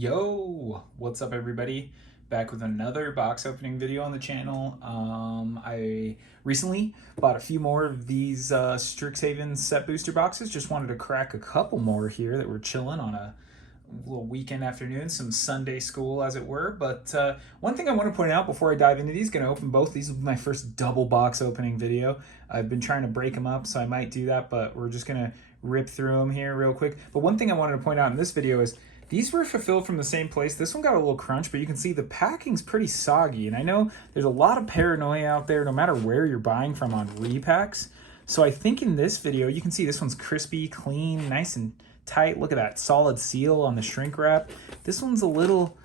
Yo, what's up everybody? Back with another box opening video on the channel. I recently bought a few more of these STRIXHAVEN Set Booster boxes. Just wanted to crack a couple more here that were chilling on a little weekend afternoon, some Sunday school as it were. But one thing I want to point out before I dive into these, going to open both. These will be my first double box opening video. I've been trying to break them up, so I might do that, but we're just going to rip through them here real quick. But one thing I wanted to point out in this video is these were fulfilled from the same place. This one got a little crunch, but you can see the packing's pretty soggy. And I know there's a lot of paranoia out there, no matter where you're buying from on repacks. So I think in this video, you can see this one's crispy, clean, nice and tight. Look at that solid seal on the shrink wrap. This one's a little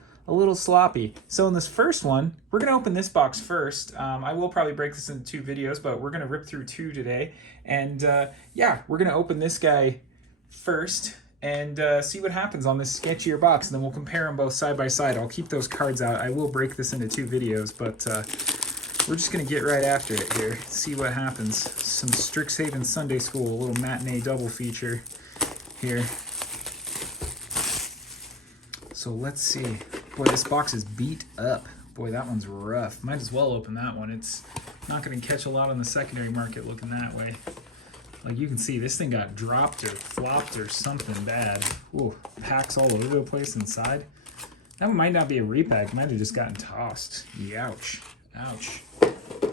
sloppy. So in this first one, we're gonna open this box first. I will probably break this into two videos, but we're gonna rip through two today. And yeah, we're gonna open this guy first and see what happens on this sketchier box, and then we'll compare them both side by side. I'll keep those cards out. I will break this into two videos, but we're just gonna get right after it here, see what happens. Some STRIXHAVEN Sunday School, a little matinee double feature here. So let's see. Boy, this box is beat up. Boy, that one's rough. Might as well open that one. It's not gonna catch a lot on the secondary market looking that way. Like you can see, this thing got dropped or flopped or something bad. Ooh, packs all over the place inside. That one might not be a repack. It might have just gotten tossed. Youch. Ouch.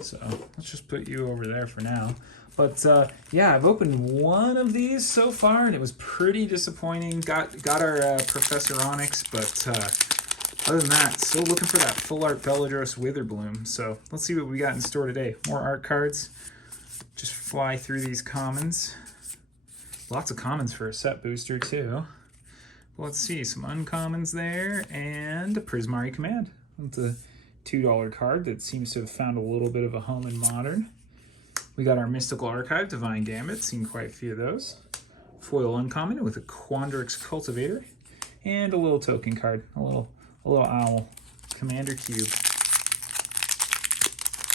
So let's just put you over there for now. But yeah, I've opened one of these so far, and it was pretty disappointing. Got our Professor Onyx, but other than that, still looking for that full art Belladros Witherbloom. So let's see what we got in store today. More art cards. Just fly through these commons. Lots of commons for a set booster too. Let's see, some uncommons there, and a Prismari Command. It's a $2 card that seems to have found a little bit of a home in Modern. We got our Mystical Archive, Divine Gambit, seen quite a few of those. Foil uncommon with a Quandrix Cultivator, and a little token card, a little owl, Commander Cube.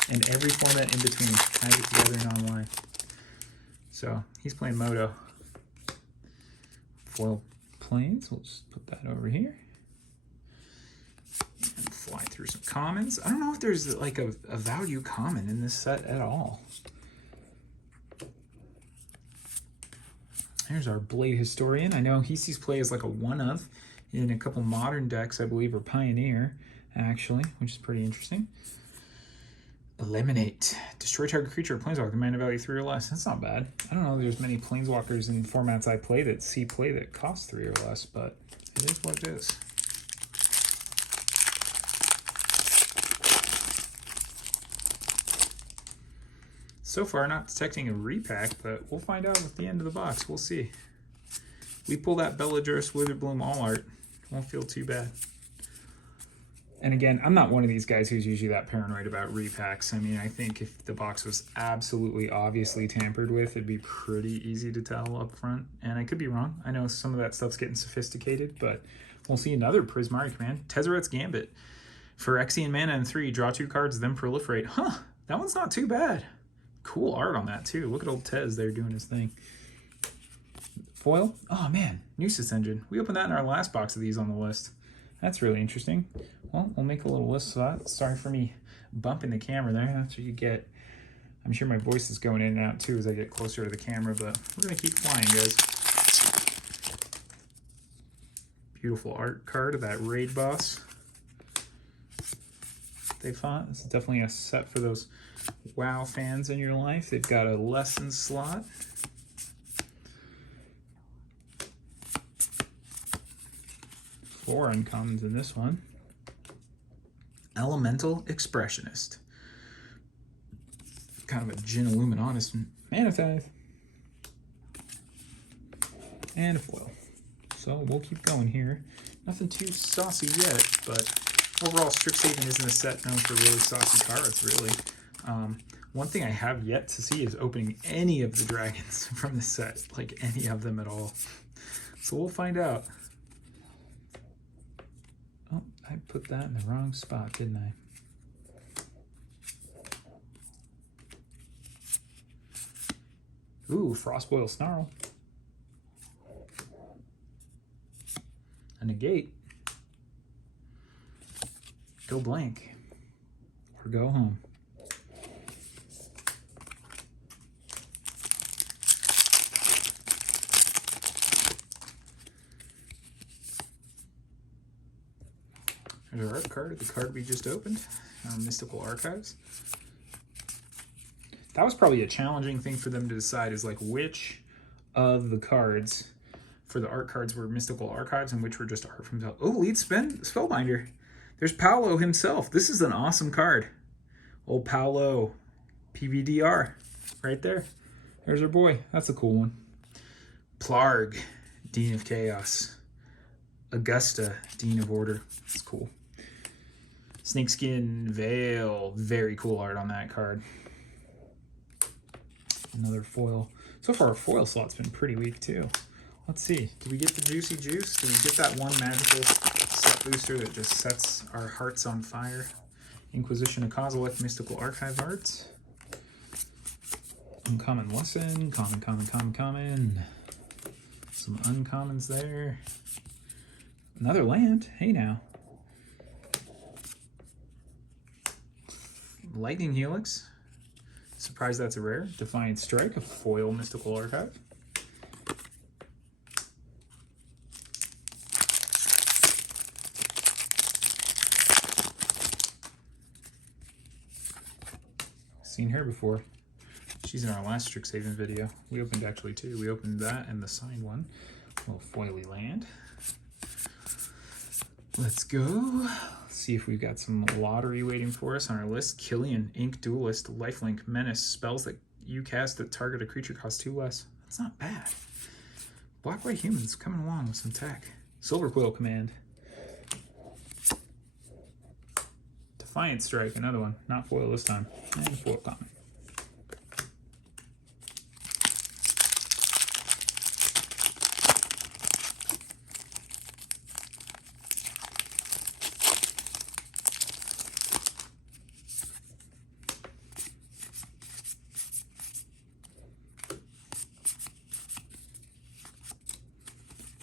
And every format in between, Magic the Gathering Online. So he's playing Moto. Foil planes, we'll just put that over here. And fly through some commons. I don't know if there's like a value common in this set at all. Here's our Blade Historian. I know he sees play as like a one-of in a couple Modern decks, I believe, or Pioneer, actually, which is pretty interesting. Eliminate. Destroy target creature or planeswalker, mana value 3 or less. That's not bad. I don't know if there's many planeswalkers in formats I play that see play that cost 3 or less, but it is what it is. So far, not detecting a repack, but we'll find out at the end of the box. We'll see. We pull that Belladros Witherbloom All Art. Won't feel too bad. And again, I'm not one of these guys who's usually that paranoid about repacks. I mean, I think if the box was absolutely obviously tampered with, it'd be pretty easy to tell up front. And I could be wrong. I know some of that stuff's getting sophisticated, but we'll see. Another Prismari Command, Tezzeret's Gambit. For Exian mana and 3, draw 2 cards, then proliferate. Huh, that one's not too bad. Cool art on that too. Look at old Tez there doing his thing. Foil? Oh man, Gnosis Engine. We opened that in our last box of these on the list. That's really interesting. Well, we'll make a little list of that. Sorry for me bumping the camera there. That's what you get. I'm sure my voice is going in and out too as I get closer to the camera, but we're going to keep flying, guys. Beautiful art card of that Raid Boss they fought. This is definitely a set for those WoW fans in your life. They've got a lesson slot. Four uncommons in this one. Elemental Expressionist. Kind of a Jin Illuminatus Mana Tithe. And a foil. So we'll keep going here. Nothing too saucy yet, but overall STRIXHAVEN isn't a set known for really saucy cards, really. One thing I have yet to see is opening any of the dragons from the set, like any of them at all. So we'll find out. Oh, I put that in the wrong spot, didn't I? Ooh, Frostboil Snarl. A negate. go blank or go home. There's our art card, the card we just opened, our Mystical Archives. That was probably a challenging thing for them to decide, is like which of the cards for the art cards were Mystical Archives and which were just art from Oh, Lead Spellbinder. There's Paolo himself. This is an awesome card. Old Paolo, PVDR, right there. There's our boy. That's a cool one. Plarg, Dean of Chaos. Augusta, Dean of Order. That's cool. Snakeskin Veil, very cool art on that card. Another foil. So far, our foil slot's been pretty weak too. Let's see. Do we get the juicy juice? Do we get that one magical set booster that just sets our hearts on fire? Inquisition of Kozilek, Mystical Archive Arts. Uncommon Lesson. Common. Some uncommons there. Another land. Hey now. Lightning Helix. Surprised that's a rare. Defiant Strike, a foil Mystical Archive. Seen her before. She's in our last Strixhaven video. We opened actually two. We opened that and the signed one. A little foily land. Let's go. See if we've got some lottery waiting for us on our list. Killian, Ink Duelist, Lifelink, Menace. Spells that you cast that target a creature cost 2 less. That's not bad. Black White Humans coming along with some tech. Silver Quill Command. Defiant Strike, another one. Not foil this time. And foil common.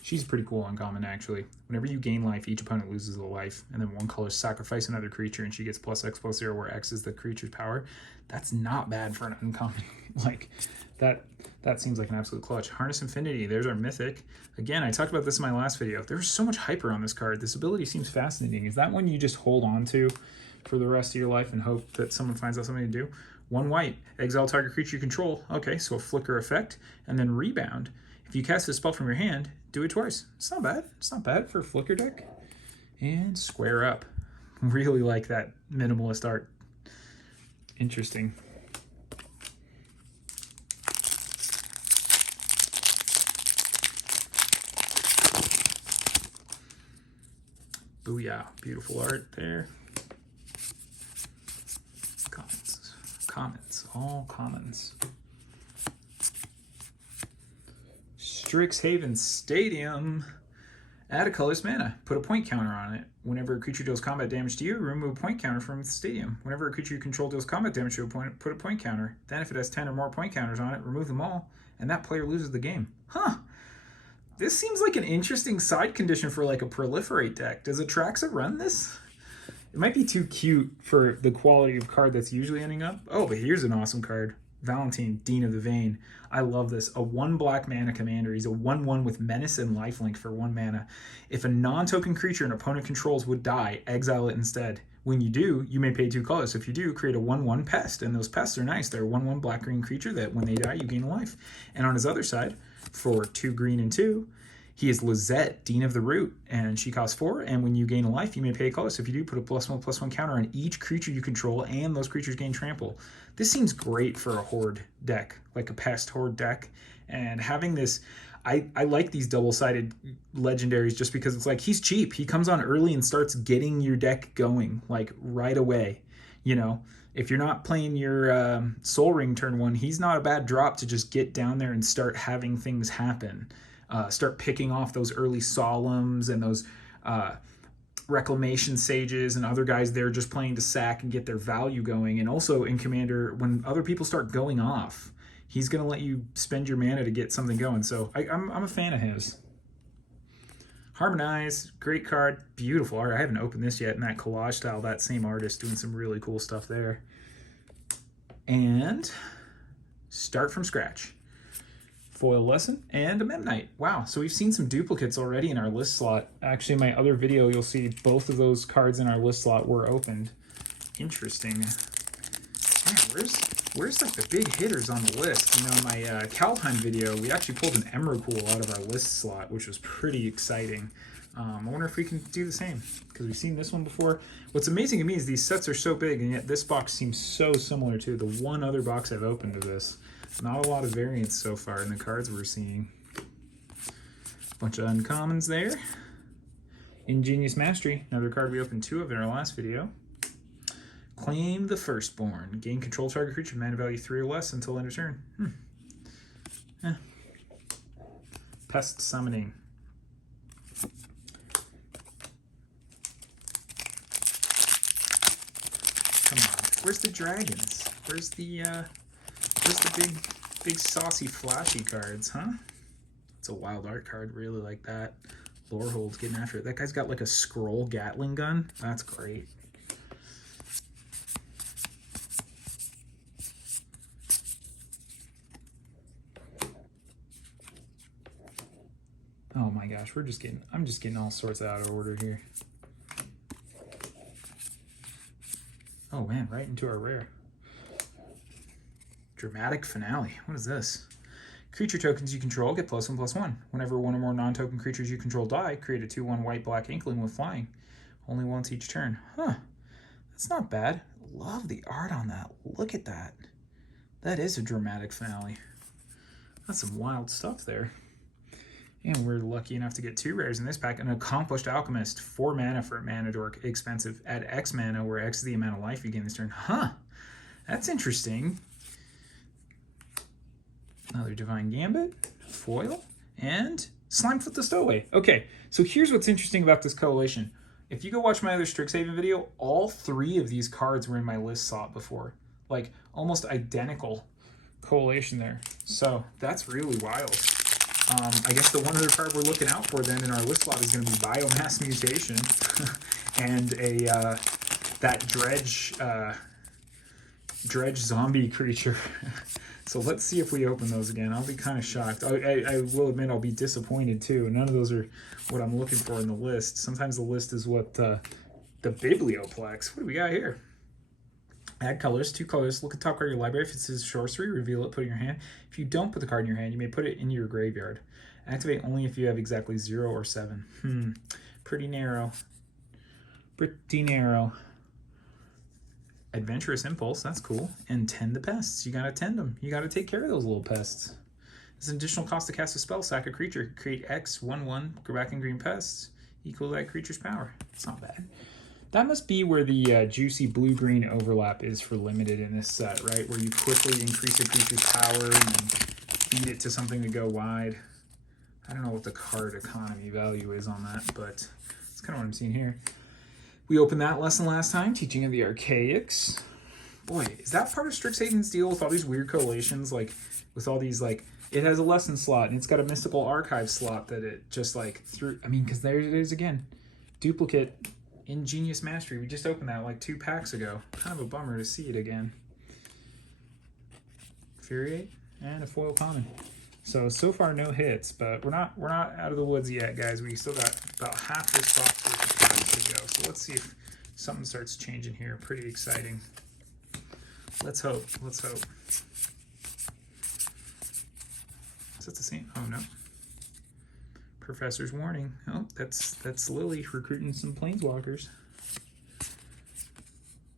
She's pretty cool uncommon, actually. Whenever you gain life, each opponent loses a life, and then one color sacrifice another creature, and she gets +X/+0, where X is the creature's power. That's not bad for an uncommon. Like, that seems like an absolute clutch. Harness Infinity, there's our Mythic. Again, I talked about this in my last video. There's so much hype around this card. This ability seems fascinating. Is that one you just hold on to for the rest of your life and hope that someone finds out something to do? 1 white, exile target creature you control. Okay, so a flicker effect, and then rebound. If you cast a spell from your hand, do it twice. It's not bad. It's not bad for a flicker deck. And square up. Really like that minimalist art. Interesting. Booyah. Beautiful art there. Commons. All commons. Strixhaven Stadium. Add a colorless mana. Put a point counter on it. Whenever a creature deals combat damage to you, remove a point counter from the stadium. Whenever a creature you control deals combat damage to a opponent, put a point counter. Then if it has 10 or more point counters on it, remove them all, and that player loses the game. Huh. This seems like an interesting side condition for like a proliferate deck. Does Atraxa run this? It might be too cute for the quality of card that's usually ending up. Oh, but here's an awesome card. Valentine, Dean of the Vein. I love this. A 1 black mana commander. He's a 1/1 with Menace and Lifelink for 1 mana. If a non-token creature an opponent controls would die, exile it instead. When you do, you may pay 2 colors. So if you do, create a 1/1 pest. And those pests are nice. They're a 1/1 black-green creature that when they die, you gain a life. And on his other side, for 2 green and 2, he is Lizette, Dean of the Root, and she costs 4, and when you gain a life, you may pay a color. So if you do, put a +1/+1 counter on each creature you control, and those creatures gain trample. This seems great for a horde deck, like a pest horde deck. And having this, I like these double-sided legendaries just because it's like, he's cheap. He comes on early and starts getting your deck going, like, right away. You know, if you're not playing your Soul Ring turn 1, he's not a bad drop to just get down there and start having things happen. Start picking off those early Solemns and those Reclamation Sages and other guys there just playing to sack and get their value going. And also in Commander, when other people start going off, he's going to let you spend your mana to get something going. So I'm a fan of his. Harmonize, great card, beautiful art. I haven't opened this yet in that collage style. That same artist doing some really cool stuff there. And Start from Scratch. Foil Lesson, and a Matinee. Wow, so we've seen some duplicates already in our list slot. Actually, in my other video, you'll see both of those cards in our list slot were opened. Interesting. Man, where's like the big hitters on the list? You know, in my Kaldheim video, we actually pulled an Emrakul out of our list slot, which was pretty exciting. I wonder if we can do the same, because we've seen this one before. What's amazing to me is these sets are so big, and yet this box seems so similar to the one other box I've opened to this. Not a lot of variance so far in the cards we're seeing. Bunch of uncommons there. Ingenious Mastery, another card we opened 2 of in our last video. Claim the Firstborn. Gain control target creature, mana value 3 or less until end of turn. Pest Summoning. Come on, where's the dragons? Where's the big saucy flashy cards, huh? It's a wild art card, really like that. Lorehold's getting after it. That guy's got like a scroll Gatling gun. That's great. Oh my gosh, I'm just getting all sorts out of order here. Oh man, right into our rare. Dramatic Finale. What is this? Creature tokens you control get +1/+1. Whenever one or more non-token creatures you control die, create a 2/1 white-black inkling with flying. Only once each turn. Huh. That's not bad. Love the art on that. Look at that. That is a Dramatic Finale. That's some wild stuff there. And we're lucky enough to get 2 rares in this pack. An Accomplished Alchemist, 4 mana for Mana Dork, expensive. Add X mana, where X is the amount of life you gain this turn. Huh. That's interesting. Another Divine Gambit, foil, and Slimefoot the Stowaway. Okay, so here's what's interesting about this collation. If you go watch my other Strixhaven video, all 3 of these cards were in my list slot before. Like, almost identical collation there. So, that's really wild. I guess the one other card we're looking out for then in our list slot is going to be Biomass Mutation and that Dredge zombie creature. So let's see if we open those again. I'll be kind of shocked. I will admit I'll be disappointed too. None of those are what I'm looking for in the list. Sometimes the list is what the Biblioplex. What do we got here? Add colors, 2 colors. Look at the top card of your library. If it says sorcery, reveal it, put it in your hand. If you don't put the card in your hand, you may put it into your graveyard. Activate only if you have exactly 0 or 7. Pretty narrow. Pretty narrow. Adventurous Impulse, that's cool. And tend the pests. You gotta tend them. You gotta take care of those little pests. There's an additional cost to cast a spell, sack a creature. Create X, 1/1, go back and green pests. Equal that creature's power. It's not bad. That must be where the juicy blue-green overlap is for limited in this set, right? Where you quickly increase a creature's power and then feed it to something to go wide. I don't know what the card economy value is on that, but it's kind of what I'm seeing here. We opened that lesson last time, Teaching of the Archaics. Boy, is that part of Strixhaven's deal with all these weird collations? Like, with all these, like, it has a lesson slot, and it's got a mystical archive slot that it just, like, threw. I mean, because there it is again. Duplicate Ingenious Mastery. We just opened that, like, 2 packs ago. Kind of a bummer to see it again. Infuriate, and a foil common. So far, no hits, but we're not out of the woods yet, guys. We still got about half this box worth of cards to go. So let's see if something starts changing here. Pretty exciting. Let's hope. Let's hope. Is that the same? Oh no. Professor's Warning. Oh, that's Lily recruiting some planeswalkers.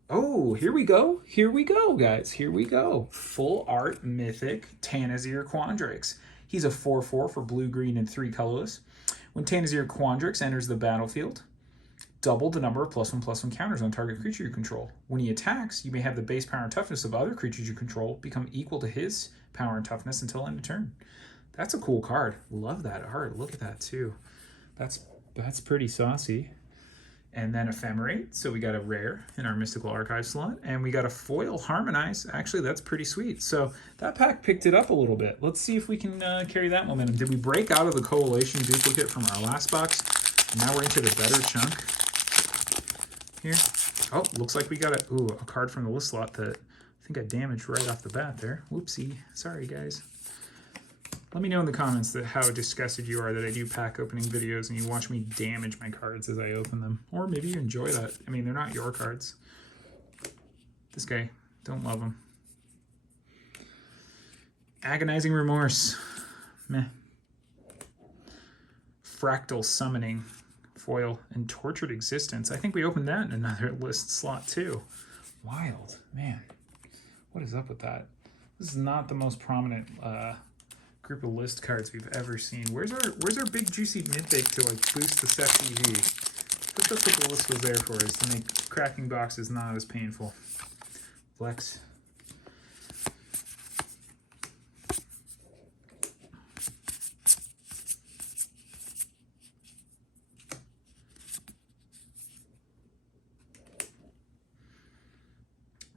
Oh, here we go. Here we go, guys. Here we go. Full art mythic Tanazir Quandrix. He's a 4/4 for blue, green, and 3 colorless. When Tanazir Quandrix enters the battlefield, double the number of +1/+1 counters on target creature you control. When he attacks, you may have the base power and toughness of other creatures you control become equal to his power and toughness until end of turn. That's a cool card. Love that art. Look at that too. That's pretty saucy. And then Ephemerate, so we got a rare in our Mystical Archive slot, and we got a foil Harmonize. Actually, that's pretty sweet. So that pack picked it up a little bit. Let's see if we can carry that momentum. Did we break out of the Coalition duplicate from our last box? Now we're into the better chunk here. Oh, looks like we got a card from the list slot that I think I damaged right off the bat there. Whoopsie. Sorry, guys. Let me know in the comments how disgusted you are that I do pack opening videos and you watch me damage my cards as I open them. Or maybe you enjoy that. I mean, they're not your cards. This guy, don't love him. Agonizing Remorse. Meh. Fractal Summoning. Foil. And Tortured Existence. I think we opened that in another list slot too. Wild. Man. What is up with that? This is not the most prominent group of list cards we've ever seen. Where's our big juicy mythic to like boost the set TV? That's what the list was there for, is to make cracking boxes not as painful. Flex.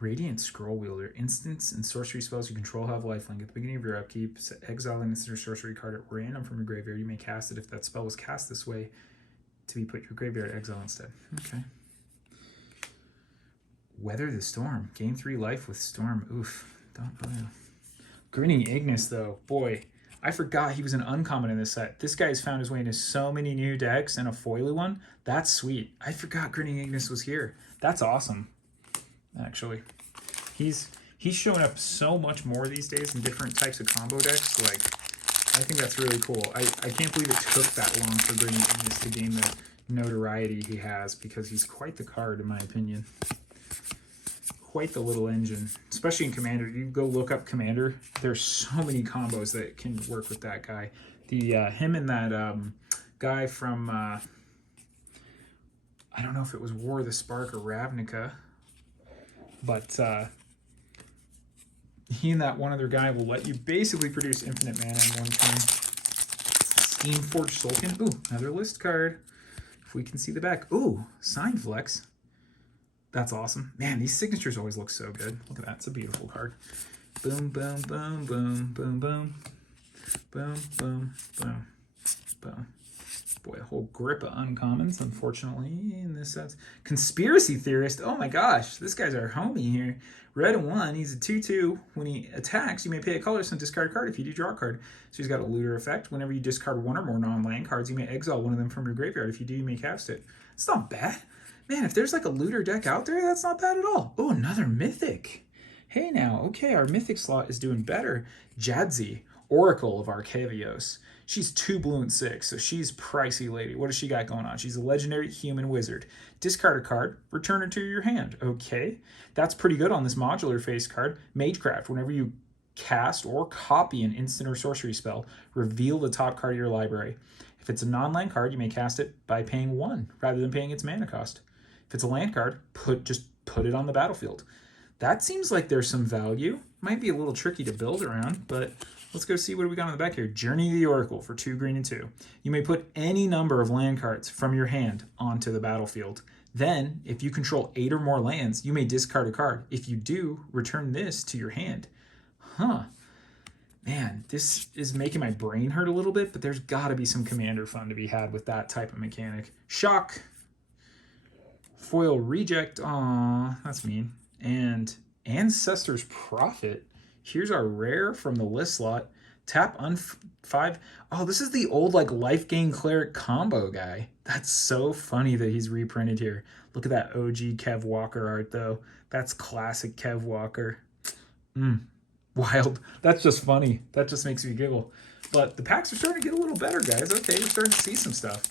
Radiant Scroll Wielder. Instants and sorcery spells you control have lifelink. At the beginning of your upkeep, exile an instant or sorcery card at random from your graveyard. You may cast it if that spell was cast this way to be put in your graveyard exile instead. Okay. Weather the Storm. Gain 3 life with Storm. Oof. Grinning Ignis, though. Boy, I forgot he was an uncommon in this set. This guy's found his way into so many new decks and a foily one. That's sweet. I forgot Grinning Ignis was here. That's awesome. Actually, he's showing up so much more these days in different types of combo decks. Like, I think that's really cool. I can't believe it took that long for Grinning Ignis to gain the notoriety he has, because he's quite the card in my opinion. Quite the little engine, especially in Commander. You go look up Commander, there's so many combos that can work with that guy. The him and that guy from I don't know if it was War of the Spark or Ravnica, but he and that one other guy will let you basically produce infinite mana in one turn. Steamforged Sulkin. Ooh, another list card. If we can see the back. Ooh, Sign Flex. That's awesome. Man, these signatures always look so good. Look at that. It's a beautiful card. Boom, boom, boom, boom, boom, boom. Boom, boom, boom, boom. Boy, a whole grip of uncommons, unfortunately, in this sense. Conspiracy Theorist. Oh my gosh, this guy's our homie here. Red and 1. He's a 2/2. When he attacks, you may pay a colorless and discard a card if you do draw a card. So he's got a looter effect. Whenever you discard one or more non-land cards, you may exile one of them from your graveyard. If you do, you may cast it. It's not bad. Man, if there's like a looter deck out there, that's not bad at all. Oh, another mythic. Hey now, okay, our mythic slot is doing better. Jadzi, Oracle of Arcavios. She's 2 blue and 6, so she's pricey lady. What does she got going on? She's a legendary human wizard. Discard a card, return it to your hand. Okay, that's pretty good on this modular face card. Magecraft, whenever you cast or copy an instant or sorcery spell, reveal the top card of your library. If it's a non-land card, you may cast it by paying 1 rather than paying its mana cost. If it's a land card, just put it on the battlefield. That seems like there's some value. Might be a little tricky to build around, but let's go see what we got on the back here. Journey of the Oracle for 2 green and 2. You may put any number of land cards from your hand onto the battlefield. Then, if you control 8 or more lands, you may discard a card. If you do, return this to your hand. Huh. Man, this is making my brain hurt a little bit, but there's got to be some Commander fun to be had with that type of mechanic. Shock. Foil Reject. Aw, that's mean. And Ancestor's Prophet. Here's our rare from the list slot. Tap 5. Oh, this is the old like life gain cleric combo guy. That's so funny that he's reprinted here. Look at that OG Kev Walker art though. That's classic Kev Walker. Wild. That's just funny. That just makes me giggle. But the packs are starting to get a little better, guys. Okay, we're starting to see some stuff.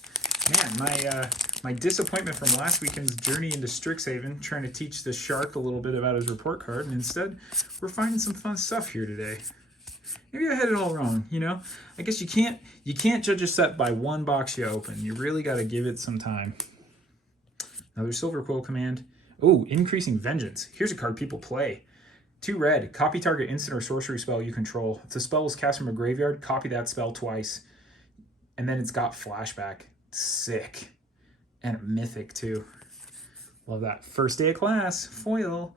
Man, my disappointment from last weekend's journey into Strixhaven, trying to teach the shark a little bit about his report card, and instead we're finding some fun stuff here today. Maybe I had it all wrong, you know? I guess you can't judge a set by one box you open. You really got to give it some time. Another Silver Quill command. Oh, Increasing Vengeance. Here's a card people play. 2 red. Copy target instant or sorcery spell you control. If the spell is cast from a graveyard, copy that spell twice. And then it's got flashback. Sick. And a mythic too. Love that. First day of class. Foil.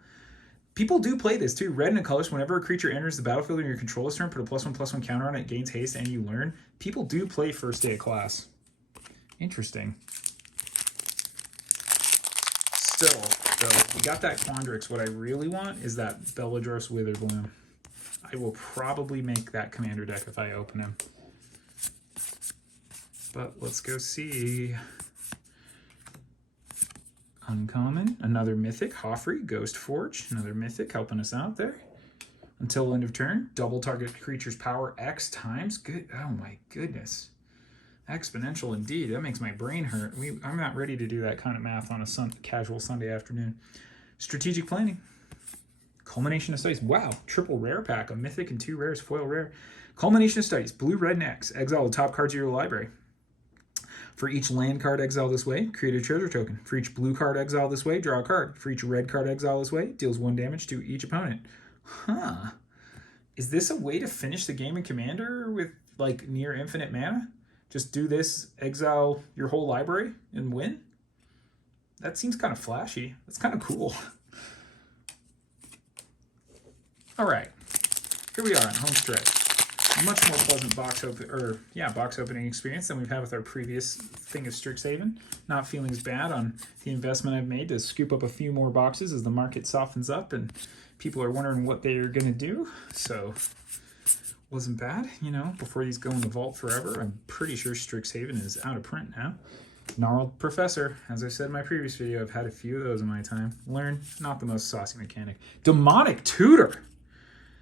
People do play this too. Red and a colorless. Whenever a creature enters the battlefield in your controller's turn, put a +1/+1 counter on it, gains haste, and you learn. People do play first day of class. Interesting. Still, though, we got that Quandrix. What I really want is that Belladros Witherbloom. I will probably make that commander deck if I open him. But let's go see. Uncommon, another mythic, Hoffrey, Ghost Forge, another mythic helping us out there. Until end of turn, double target creature's power X times. Good. Oh my goodness. Exponential indeed. That makes my brain hurt. I'm not ready to do that kind of math on a casual Sunday afternoon. Strategic planning. Culmination of Studies. Wow. Triple rare pack. A mythic and 2 rares. Foil rare. Culmination of Studies. Blue, red, and X. Exile the top cards of your library. For each land card exile this way, create a treasure token. For each blue card exile this way, draw a card. For each red card exile this way, deals 1 damage to each opponent. Huh. Is this a way to finish the game in Commander with like near infinite mana? Just do this, exile your whole library, and win? That seems kind of flashy. That's kind of cool. All right, here we are on home stretch. A much more pleasant box opening experience than we've had with our previous thing of Strixhaven. Not feeling as bad on the investment I've made to scoop up a few more boxes as the market softens up and people are wondering what they're gonna do. So wasn't bad, you know, before these go in the vault forever. I'm pretty sure Strixhaven is out of print now. Gnarled Professor, as I said in my previous video, I've had a few of those in my time. Learn, not the most saucy mechanic. Demonic Tutor.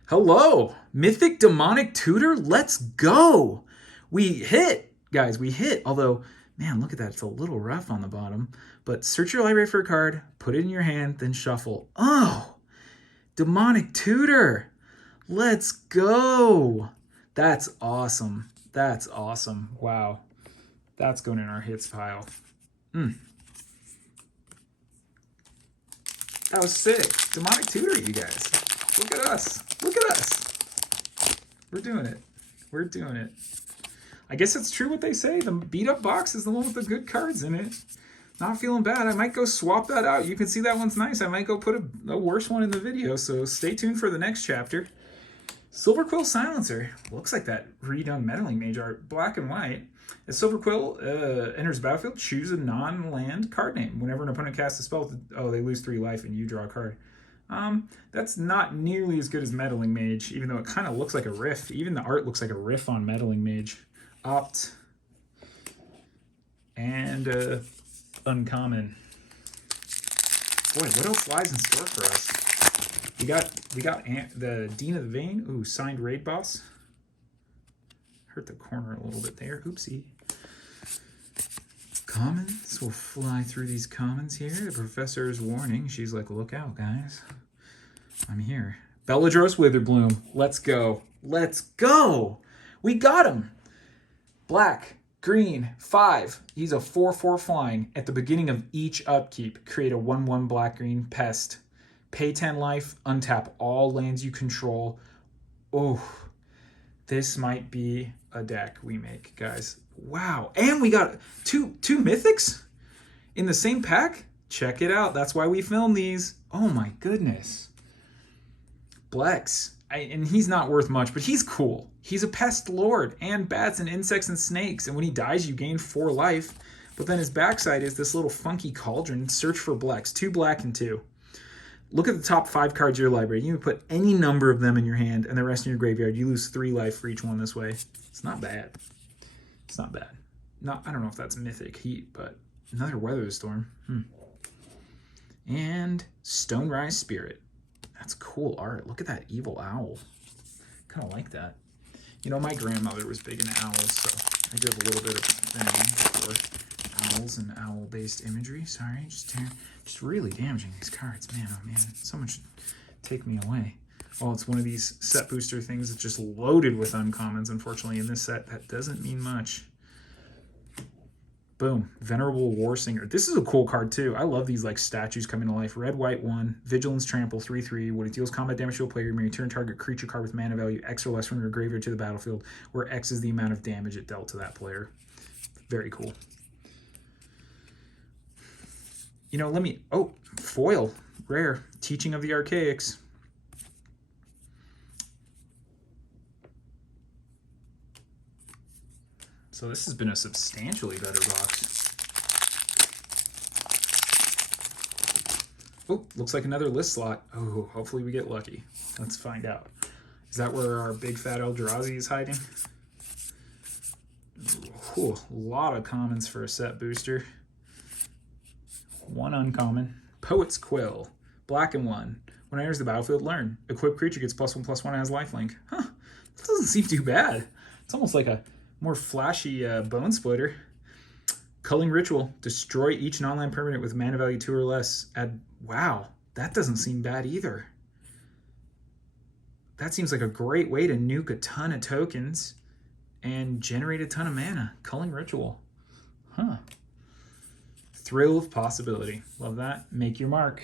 Hello, Mythic Demonic Tutor, let's go. We hit, guys, we hit. Although, man, look at that, it's a little rough on the bottom. But search your library for a card, put it in your hand, then shuffle. Oh, Demonic Tutor. Let's go. That's awesome. That's awesome. Wow. That's going in our hits pile. That was sick. Demonic Tutor, you guys. Look at us. Look at us. We're doing it. We're doing it. I guess it's true what they say. The beat up box is the one with the good cards in it. Not feeling bad. I might go swap that out. You can see that one's nice. I might go put a worse one in the video. So stay tuned for the next chapter. Silver Quill Silencer. Looks like that redone Meddling Mage art. Black and white. As Silver Quill enters the battlefield, choose a non-land card name. Whenever an opponent casts a spell, they lose 3 life and you draw a card. That's not nearly as good as Meddling Mage, even though it kind of looks like a riff. Even the art looks like a riff on Meddling Mage. Opt. And uncommon. Boy, what else lies in store for us? We got the Dean of the Vein. Ooh, signed raid boss. Hurt the corner a little bit there. Oopsie. Commons. We'll fly through these commons here. The professor's warning. She's like, look out, guys. I'm here. Belladros Witherbloom. Let's go. Let's go. We got him. Black, green, 5. He's a 4/4 flying. At the beginning of each upkeep, create a 1/1 black-green pest. Pay 10 life, untap all lands you control. Oh, this might be a deck we make, guys. Wow. And we got two mythics in the same pack. Check it out. That's why we film these. Oh my goodness. Blex. And he's not worth much, but he's cool. He's a pest lord and bats and insects and snakes. And when he dies, you gain 4 life. But then his backside is this little funky cauldron. Search for Blex. 2 black and 2. Look at the top 5 cards of your library. You can put any number of them in your hand and the rest in your graveyard. You lose 3 life for each one this way. It's not bad. It's not bad. I don't know if that's Mythic Heat, but another Weather the Storm. And Stonerise Spirit. That's cool art. Look at that evil owl. Kind of like that. You know, my grandmother was big into owls, so I did a little bit of thing for owls and owl-based imagery. Sorry, just really damaging these cards. Man, oh man, someone should take me away. Oh, it's one of these set booster things that's just loaded with uncommons. Unfortunately, in this set, that doesn't mean much. Boom. Venerable Warsinger. This is a cool card, too. I love these, like, statues coming to life. Red, white, 1. Vigilance, Trample, 3/3. When it deals combat damage to a player, you may return target creature card with mana value X or less from your graveyard to the battlefield, where X is the amount of damage it dealt to that player. Very cool. You know, let me... Oh, foil. Rare. Teaching of the Archaics. So this has been a substantially better box. Oh, looks like another list slot. Oh, hopefully we get lucky. Let's find out. Is that where our big fat Eldrazi is hiding? Ooh, a lot of commons for a set booster. One uncommon. Poet's Quill. Black and 1. When it enters the battlefield, learn. Equipped creature gets +1/+1 and has lifelink. Huh, that doesn't seem too bad. It's almost like a more flashy Bone Splitter. Culling Ritual. Destroy each non-land permanent with mana value 2 or less. Add. Wow, that doesn't seem bad either. That seems like a great way to nuke a ton of tokens and generate a ton of mana. Culling Ritual. Huh. Thrill of Possibility. Love that. Make your mark.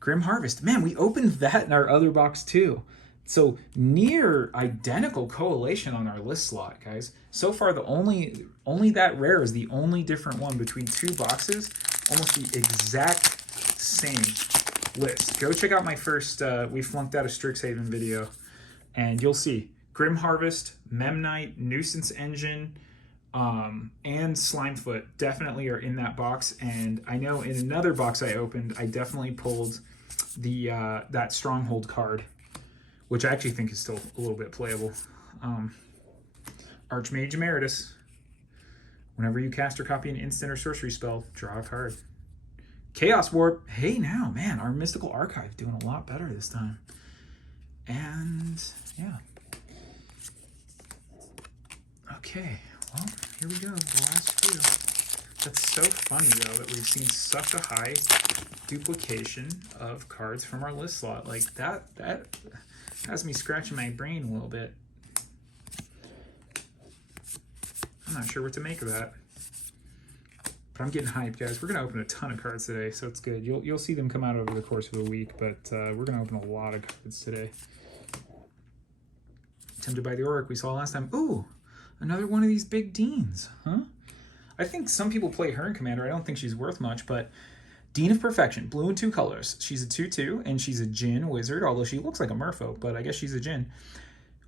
Grim Harvest. Man, we opened that in our other box too. So near identical collation on our list slot, guys. So far, the only that rare is the only different one between two boxes. Almost the exact same list. Go check out my first we flunked out a Strixhaven video, and you'll see Grim Harvest, Memnite, Nuisance Engine, and Slimefoot definitely are in that box. And I know in another box I opened, I definitely pulled the that Stronghold card, which I actually think is still a little bit playable. Archmage Emeritus. Whenever you cast or copy an instant or sorcery spell, draw a card. Chaos Warp. Hey now, man, our Mystical Archive doing a lot better this time. And yeah. Okay, well, here we go, the last few. That's so funny though that we've seen such a high duplication of cards from our list slot. Like that has me scratching my brain a little bit. I'm not sure what to make of that. But I'm getting hyped, guys. We're gonna open a ton of cards today, so it's good. You'll see them come out over the course of the week, but we're gonna open a lot of cards today. Tempted by the Auric we saw last time. Ooh, another one of these big Deans, huh? I think some people play her in Commander. I don't think she's worth much, but Dean of Perfection, blue in 2 colors. She's a 2/2, and she's a Djinn wizard, although she looks like a merfolk, but I guess she's a Djinn.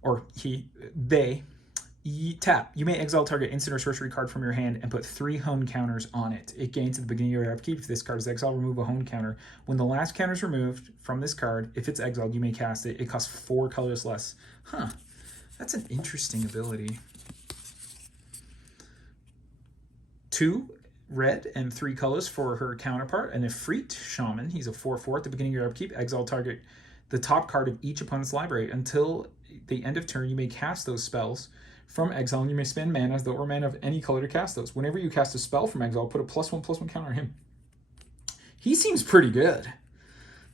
Or they. Tap. You may exile target instant or sorcery card from your hand and put 3 hone counters on it. It gains at the beginning of your upkeep. If this card is exiled, remove a hone counter. When the last counter is removed from this card, if it's exiled, you may cast it. It costs 4 colors less. Huh. That's an interesting ability. 2 red and 3 colors for her counterpart. An Ifrit Shaman. He's a 4/4 at the beginning of your upkeep. Exile target the top card of each opponent's library. Until the end of turn, you may cast those spells from exile, and you may spend mana as though it were mana of any color to cast those. Whenever you cast a spell from exile, put a +1/+1 counter on him. He seems pretty good.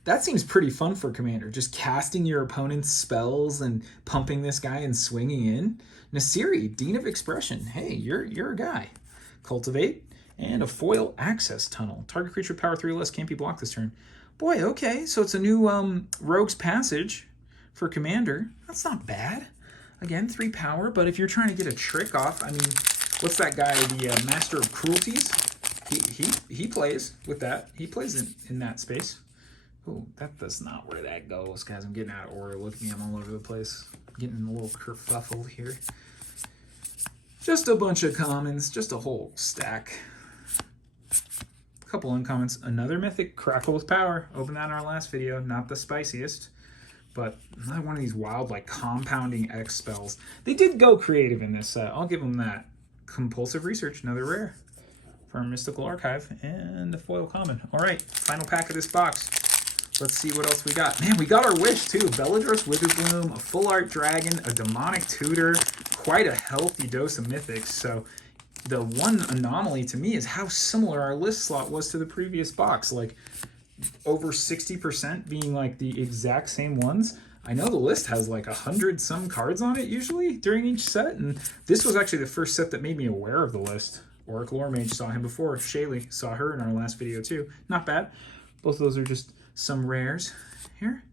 That seems pretty fun for Commander. Just casting your opponent's spells and pumping this guy and swinging in. Nasiri, Dean of Expression. Hey, you're a guy. Cultivate, and a foil access tunnel. Target creature power 3 or less can't be blocked this turn. Boy, okay, so it's a new Rogue's Passage for Commander. That's not bad. Again, 3 power, but if you're trying to get a trick off, I mean, what's that guy, the Master of Cruelties? He plays with that. He plays in that space. Oh, that's not where that goes, guys. I'm getting out of order. Look at me, I'm all over the place. I'm getting a little kerfuffle here. Just a bunch of commons, just a whole stack. A couple uncommons. Another Mythic, Crackle with Power. Opened that in our last video. Not the spiciest, but another one of these wild, like, compounding X spells. They did go creative in this set. I'll give them that. Compulsive Research, another rare for our Mystical Archive, and a foil common. All right, final pack of this box. Let's see what else we got. Man, we got our wish, too. Beladros Witherbloom, a full art dragon, a demonic tutor, quite a healthy dose of mythics. So the one anomaly to me is how similar our list slot was to the previous box. Like, over 60% being like the exact same ones. I know the list has like 100 some cards on it usually during each set, and this was actually the first set that made me aware of the list. Auric Lore Mage, saw him before. Shaylee, saw her in our last video too. Not bad. Both of those are just some rares here.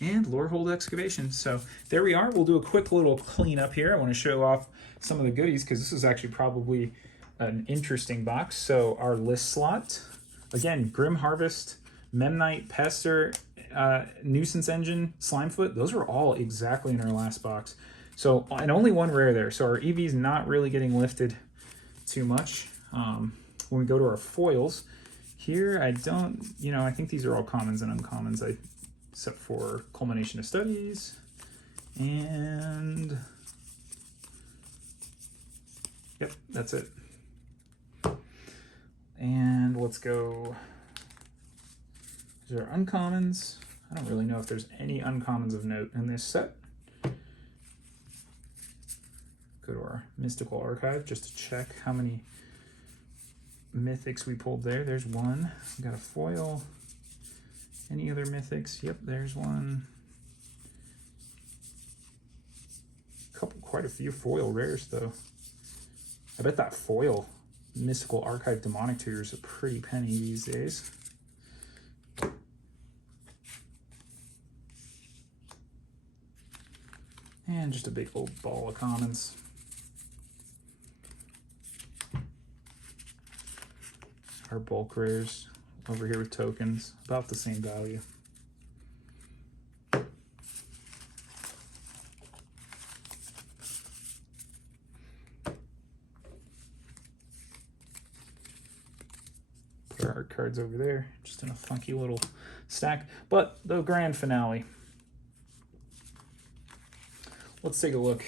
And Lorehold Excavation. So there we are. We'll do a quick little cleanup here. I want to show off some of the goodies because this is actually probably an interesting box. So our list slot, again, Grim Harvest, Memnite, Pester, Nuisance Engine, Slimefoot, those were all exactly in our last box. So, and only one rare there. So our EV's not really getting lifted too much. When we go to our foils, here I don't, you know, I think these are all commons and uncommons, except for Culmination of Studies. And yep, that's it. And let's go, these are uncommons. I don't really know if there's any uncommons of note in this set. Go to our Mystical Archive just to check how many mythics we pulled there. There's one. We got a foil. Any other mythics? Yep, there's one. Quite a few foil rares though. I bet that foil Mystical Archive Demonic Tutor is a pretty penny these days. And just a big old ball of commons. Our bulk rares over here with tokens, about the same value. Put our art cards over there, just in a funky little stack. But the grand finale. Let's take a look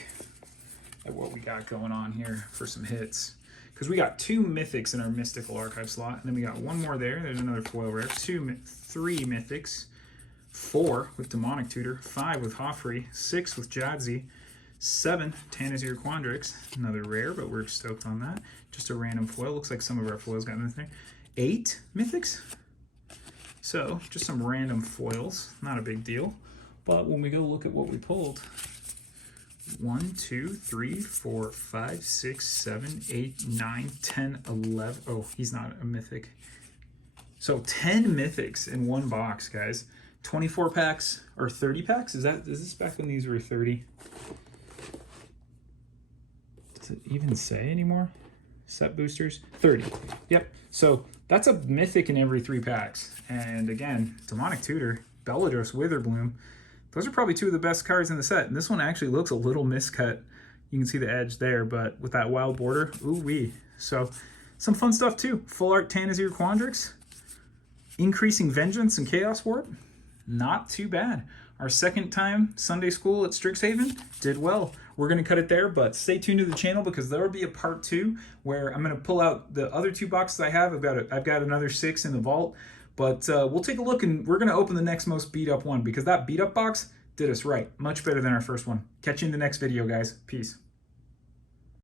at what we got going on here for some hits. Because we got 2 mythics in our Mystical Archive slot, and then we got 1 more there. There's another foil rare. 3 mythics, 4 with Demonic Tutor, 5 with Hoffrey, 6 with Jadzi, 7 Tanazir Quandrix, another rare, but we're stoked on that. Just a random foil. Looks like some of our foils got in there. 8 mythics. So just some random foils, not a big deal. But when we go look at what we pulled, 1, 2, 3, 4, 5, 6, 7, 8, 9, 10, 11. Oh, he's not a mythic. So 10 mythics in one box, guys. 24 packs or 30 packs? Is this back when these were 30? Does it even say anymore? Set boosters? 30. Yep. So that's a mythic in every 3 packs. And again, Demonic Tutor, Bellados, Witherbloom. Those are probably 2 of the best cards in the set. And this one actually looks a little miscut. You can see the edge there, but with that wild border, ooh-wee. So some fun stuff too. Full art Tanazir Quandrix. Increasing Vengeance and Chaos Warp. Not too bad. Our second time Sunday school at Strixhaven did well. We're going to cut it there, but stay tuned to the channel because there will be a part 2 where I'm going to pull out the other 2 boxes I have. I've got another 6 in the vault. But we'll take a look, and we're going to open the next most beat up one because that beat up box did us right. Much better than our first one. Catch you in the next video, guys. Peace.